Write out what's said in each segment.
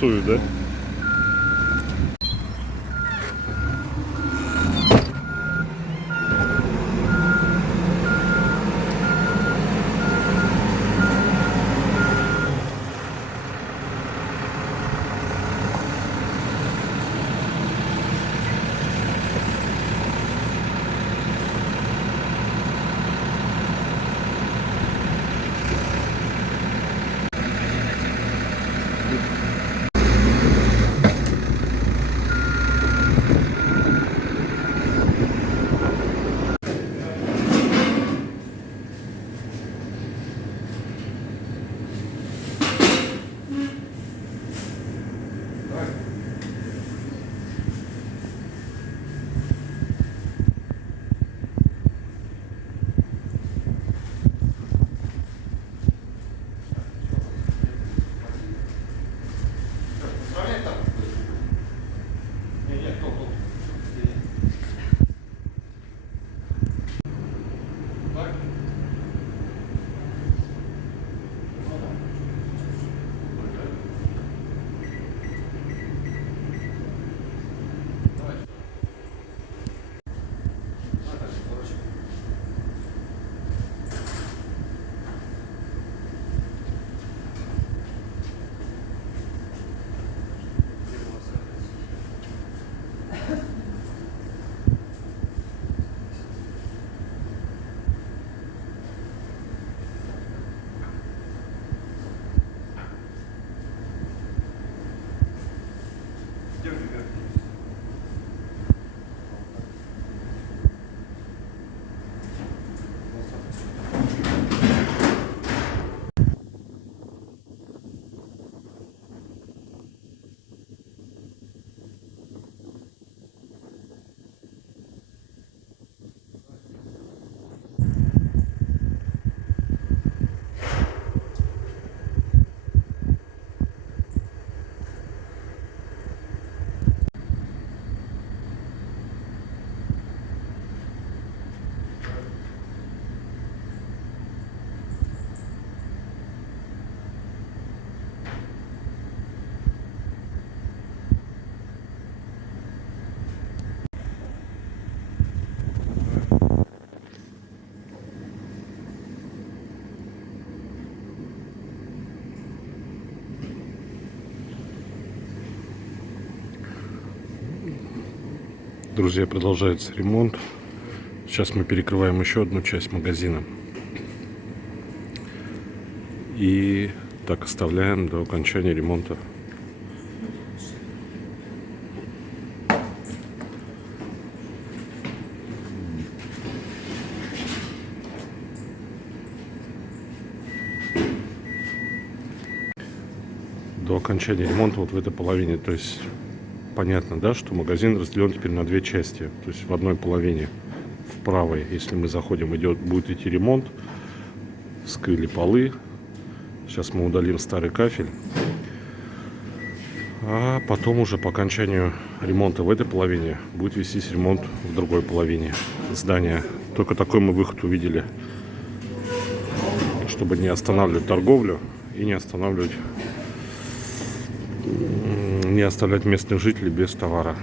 рисуют, да? Друзья, продолжается ремонт. Сейчас мы перекрываем еще одну часть магазина. И так оставляем до окончания ремонта. До окончания ремонта вот в этой половине. То есть понятно, да, что магазин разделен теперь на две части. То есть в одной половине, в правой, если мы заходим, будет идти ремонт. Вскрыли полы. Сейчас мы удалим старый кафель. А потом уже по окончанию ремонта в этой половине будет вестись ремонт в другой половине здания. Только такой мы выход увидели, чтобы не останавливать торговлю и не оставлять местных жителей без товара.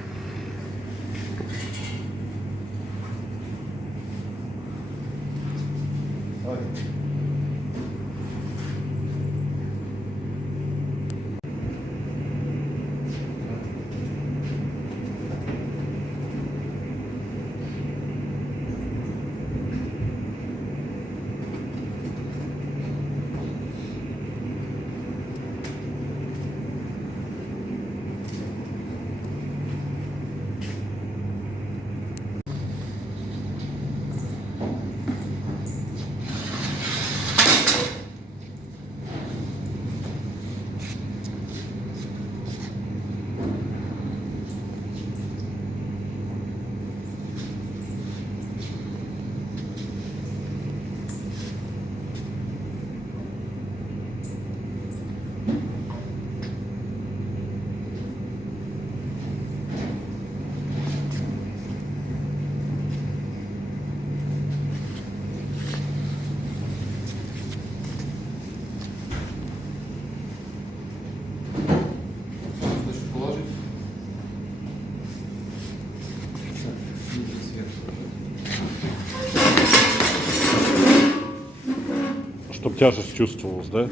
Чтобы тяжесть чувствовалась, да?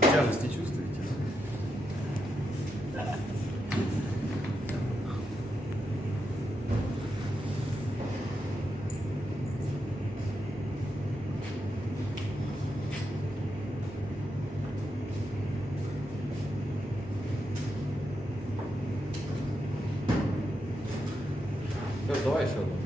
Тяжести чувствуете? Давай еще одну.